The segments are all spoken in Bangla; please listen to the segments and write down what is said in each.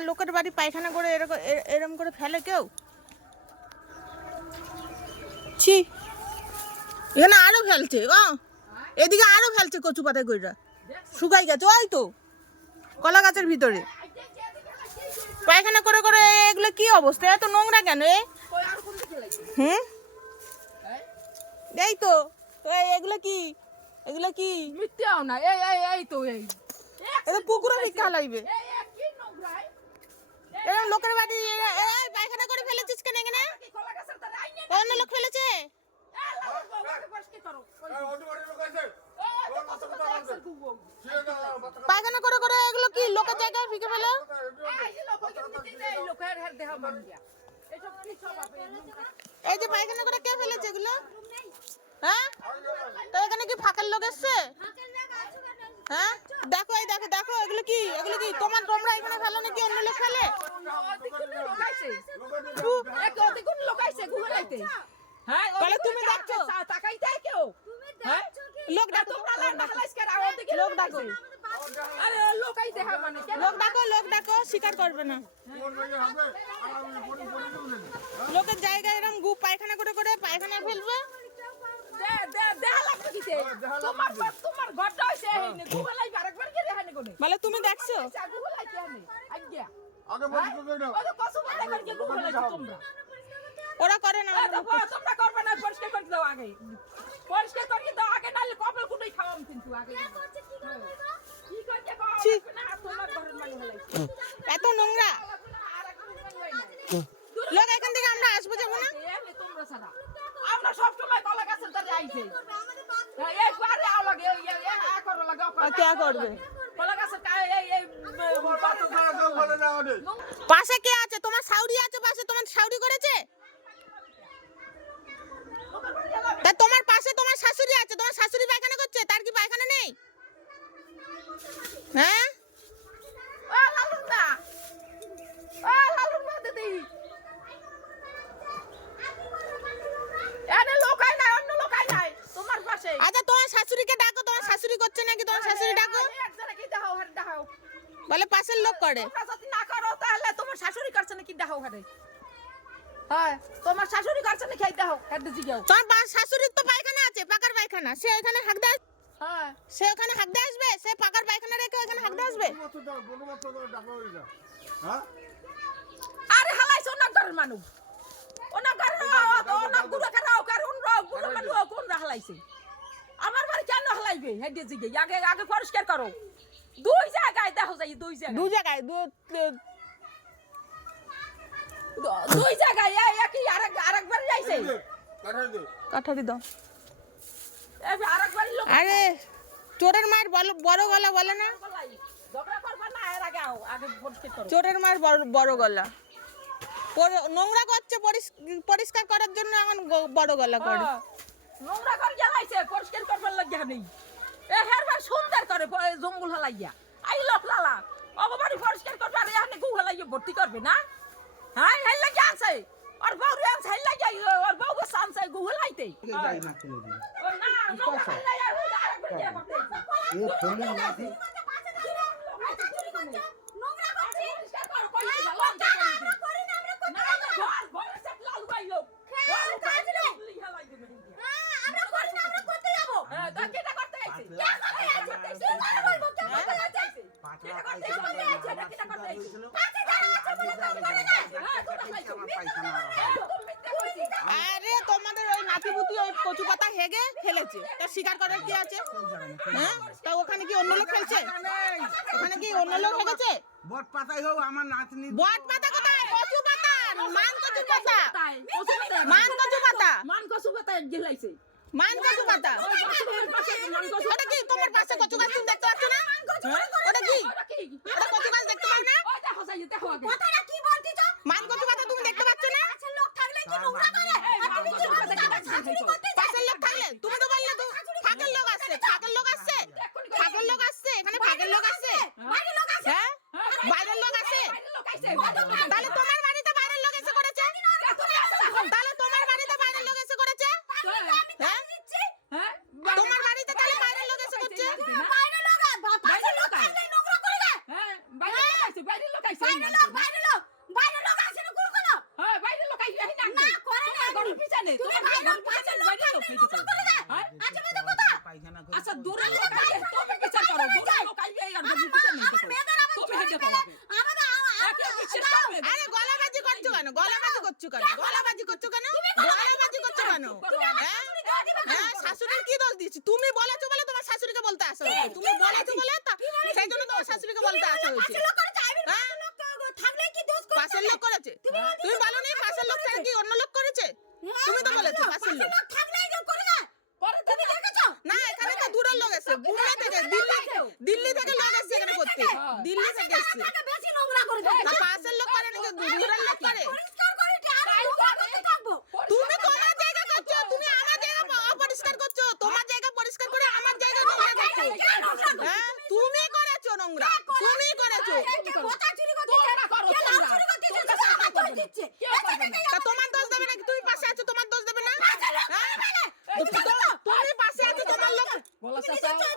লোকের বাড়ি পায়খানা করে এরকম এরম করে ফেলে কেউ? ছি। এখানে আরও ফেলছে ও। এদিকে আরও ফেলছে কচু পাতায় কইরা। শুকাই গেছে ওই তো। কলা গাছের ভিতরে। পায়খানা করে করে এগুলো কি অবস্থা? এত নোংরা কেন এ? হুম? এই তো এগুলো কি? এগুলো কি? মিথ্যাও না এই এই এই তো এই। পুকুরে ভিক্ষা লাগবে এই এক কি নোংরা এই? এরকম লোকের বাড়ি এরা- এই পায়খানা করে ফেলেছিস কেন এখানে কি কলা গাছের তারা আইনে অন্য লোক ফেলেছে এ লাগো বাবাকে পরিষ্কার করো ওই এ তো কত কথা আছে গুগো পায়খানা করে করে এগুলো কি লোকের জায়গায় ফিকে ফেলে এই যে লোক ওইখানে দিতে এই লোকের হের দেহ মান দিয়া এসব কি সব আপে নোংরা এই যে পায়খানা করে কে ফেলেছে এগুলো? হ্যাঁ? তো এখানে কি ফাঁকার লোক এসছে? হ্যাঁ? দেখো এই দেখো দেখো এগুলো কি? এগুলো কি? তোমার তোমরা এখানে ফেলো নাকি? অন্য লোক ফেলে? হ্যাঁ তাহলে তুমি দেখছ? তাকাইতে কেউ হ্যাঁ লোক ডাকো লোক ডাকো। লোক মানে ডাকো লোক ডাকো স্বীকার করবে না। লোকের জায়গায় এরকম গু পায়খানা করে করে পায়খানা ফেলবে। দে দে দেখা লাগবে কিতে তোমার তোমার ঘরটা হইছে এইনে গুগলাই আরেকবার কে দেখানে কোনে? বলে তুমি দেখছ? করে ওরা করে না তোমরা করবে না পরিষ্কার করে দাও আগে। পরিষ্কার করে দাও আগে নালে কপাল কুটাই খাওয়াম কিন্তু আগে। এত নোংরা। লোক এখান থেকে আমরা আসব যাব না? আমরা সব কলা গাছের ধারে আইছে। এই আও লাগে এই এই করো লাগে কে করবে? কলা গাছের এই এই কত তারা কেউ বলে না আমাদের। পাশে কে আছে? তোমার সাউরি আছে পাশে? তোমার সাউরি করেছে? তা তোমার পাশে তোমার শাশুড়ি আছে। তোমার শাশুড়ি পায়খানা করছে? তার কি পায়খানা নেই? হ্যাঁ? আচ্ছা তোমার শাশুড়িকে ডাকো তোমার শাশুড়ি করছে নাকি? তোমার শাশুড়ি ডাকো। বলে পাশের লোক করে। না করো তাহলে তোমার শাশুড়ি করছে নাকি দেখাও হারে হ্যাঁ তোমার শাশুড়ি করছে নাকি দেখাও হাতে জিগাও। তোমার শাশুড়ির তো পায়খানা আছে পাকার পায়খানা। সে এখানে হাঁকতে আস- হ্যাঁ। সে ওখানে হাঁকতে আসবে? সে পাকার পায়খানা রেখে ওখানে হাঁকতে আসবে? আরে হালাইছে ওনার ঘরের মানুষ। ওনার ঘরের ওনার গুড়া কারাও কারণ গুড়া মানুষ কোন হালাইছে? আমার বাড়ি কেন হালাইবে? হেডে জিগে আগে আগে পরিষ্কার করো। দুই জায়গায় দেখো যাই দুই জায়গায়। দু জায়গায় দুই জায়গায় এই একই আরেক আরেকবার যাইছে। কাঠারি দাও। আরে চোরের মায়ের বড় গলা বলে না? করো চোরের মার বড় বড় গলা। নোংরা করছে পরিষ্কার করার জন্য এখন বড় গলা করে। হ্যাঁ। নোংরা করে জ্বালাইছে পরিষ্কার করবার লাগিয়া নেই। এ হেরবার সুন্দর করে জঙ্গল হালাইয়া। আই লোক লালা অগবাড়ি পরিষ্কার করবার এখানে গু হালাইয়া ভর্তি করবে না? হ্যাঁ হেল লাগি আছে। আর বউ রে হেল লাগি আর বউ গো সামসে গো হলাইতে যাই না না দিয়া করতে? নোংরা করছি পরিষ্কার কর কই লঞ্চ করি না আমরা করতে না ঘর ঘর সেট লাল গাই লোক ঘর কাজলে হালাই দিবে আমরা করি না আমরা করতে যাব হ্যাঁ তো কেটা করতে আইছে পাঁচ লাখ কেটা করতে আইছে না বলব কেটা করতে আইছে পাঁচ কেটা লাখ করতে পয়সা আইছে দিয়ে কেটা আমার করতে আইছে ছিল। পাঁচ হাজার আছে বলে তো বলে না হ্যাঁ তো খাইছো আমার পায়খানা আর হয় না। তুমি মিথ্যা কইছিস আরে তোমাদের ওই নাতিপুতি ওই কচু পাতা হেগে ফেলেছে। তা স্বীকার করার কি আছে? হ্যাঁ? তা ওখানে কি অন্য লোক ফেলছে? ওখানে কি অন্য লোক হেগেছে বট পাতাই হোক আমার নাতনি বট পাতা কোথায়? কচু পাতা। মান কচু পাতা। মান কচু পাতা। মান কসু পাতা গেলাইছে মান কচু পাতা। ওটা কি? তোমার পাশে কচু গাছ তুমি দেখতে পাচ্ছ না? ওটা কি? ওটা কচু গাছ দেখতে পাও না? দেখো যাই দেখো কথাটা কি বলতিছ মান কচু পাতা তুমি দেখতে পাচ্ছ না কাছের লোক থাকলে কি নোংরা করে এই মান কসু পাতা কি শাশুড়ি করতে পাশের লোক থাকলে তুমি তো বললে তো ফাঁকের লোক আসছে ফাঁকের লোক আসছে ফাঁকের লোক আসছে এখানে ফাঁকের লোক আসছে বাইরে লোক আছে হ্যাঁ বাইরের লোক আসে বাইরের লোক আইছে তাহলে তোমার বাড়িতে বাইরের লোক এসে করেছে তাহলে তোমার বাড়িতে বাইরের লোক এসে করেছে হ্যাঁ দিচ্ছি হ্যাঁ তোমার বাড়িতে তাহলে বাইরের লোক এসে করছে বাইরে লোক আছে পাশের লোক থাকলে নোংরা করে দেয় হ্যাঁ বাইরের লোক আইছে বাইরের লোক আইছে বাইরে লোক বাইরে লোক বাইরে লোক আসে না কোন কোন হ্যাঁ বাইরে লোক আইছে না না, করে না, পিছনে তুমি বাইরে ঘরের লোক হইতে লোক করে দেয়। হ্যাঁ? আচ্ছা বাদে কথা করে আচ্ছা দূরে লোক আছে তুমি বিচার করো। দূরে লোক আইবে আর ঘরের পিছনে আমার মেয়েদের তুমি ছেড়ে হেঁটে ফেলে। করবে আমাদের করবে আরে গলাবাজি করছ কেন? গলাবাজি করছ কেন? গলাবাজি করছ কেন? গলাবাজি করছ কেন? হ্যাঁ? শাশুড়ির কি দোষ দিয়েছি? তুমি বলেছ বলে তোমার শাশুড়িকে বলতে আসা তুমি বলেছ? বলে সেই জন্য তোমার শাশুড়িকে বলতে আসা হয়েছে। পাশের লোক করেছে আমি? you're not coming.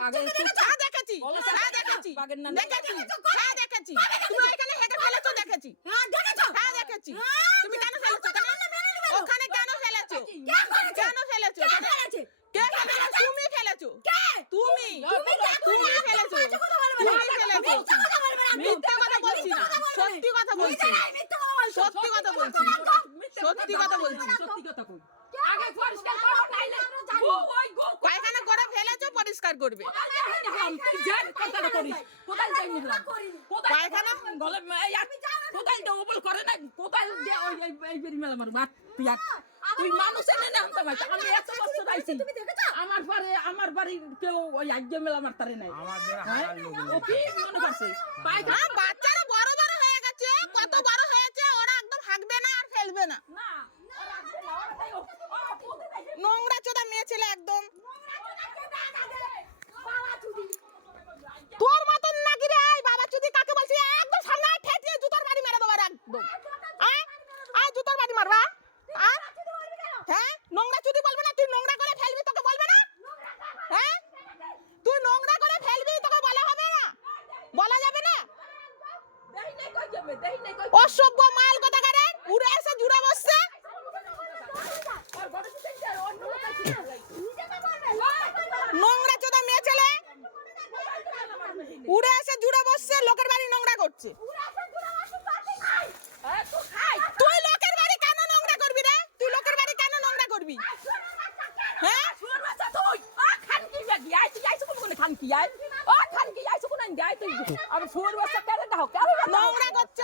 আগে হ্যাঁ দেখেছি? হ্যাঁ দেখেছি বাগের নাম দেখেছি? হ্যাঁ দেখেছি? তুমি এখানে হেঁটে ফেলেছো দেখেছি? হ্যাঁ দেখেছ? হ্যাঁ দেখেছি। তুমি কেন ফেলেছো? ওখানে কেন ফেলেছো? কে করেছে? কেন ফেলেছো? কে ওখানে? ফেলেছে? কে ফেলেছো? তুমি ফেলেছো? কে? তুমি তুমি তুমি ফেলেছো মিথ্যা কথা বলবে না। তুমি ফেলেছো মিথ্যা কথা বলবে না। মিথ্যা কথা বলছি না। সত্যি কথা বলছো। সত্যি কথা বলছি। সত্যি কথা বলছি। সত্যি কথা কই? আগে পরিষ্কার করো নাইলে ওই গো পায়খানা করে ফেলেছো পরিষ্কার করবে। তুই জান কথাটা করিস কোদাল যাই নিলাম পায়খানা? গলে এই আর কোদাল করে না কোদাল দে ওই এই এই বেরি মেলা মার বাট তুই তুই মানুষ এনে আনতে পারছ আমি এত বছর আইছি। আমার বাড়ি আমার বাড়ি কেউ ওই আজ্ঞ মেলা মারতারে নাই। আমাদের হ্যাঁ? হ্যাঁ বাচ্চারা বড় বড় হয়ে গেছে কত বড় হয়েছে ওরা একদম হাঁকবে না। না। নোংরা চোদা মেয়ে ছেলে একদম। তোর মতন নাকি রে এই বাবা চুদি কাকে বলছি? একদম সামনে ঠেটিয়ে জুতোর বাড়ি মেরে দেবো একদম। আয় জুতোর বাড়ি মারবা হ্যাঁ নোংরা চুদি বলবে না তুই নোংরা করে ফেলবি তোকে বলবে না? হ্যাঁ? তুই নোংরা করে ফেলবি তোকে বলা হবে না? বলা যাবে না? অসভ্য মাল কোথাকারে উড়ে এসে জুড়ে বসছে আর ঘরে ঢুকে যায়, অন্য লোক আছে। নিজেকে বলবে, লোককে বলবে। নোংরা চোদা মেয়ে ছেলে। উড়ে এসে জুড়ে বসছে, লোকের বাড়ি নোংরা করছে। তুই লোকের বাড়ি কেন নোংরা করবি রে? তুই লোকের বাড়ি কেন নোংরা করবি? হ্যাঁ? নোংরা করছে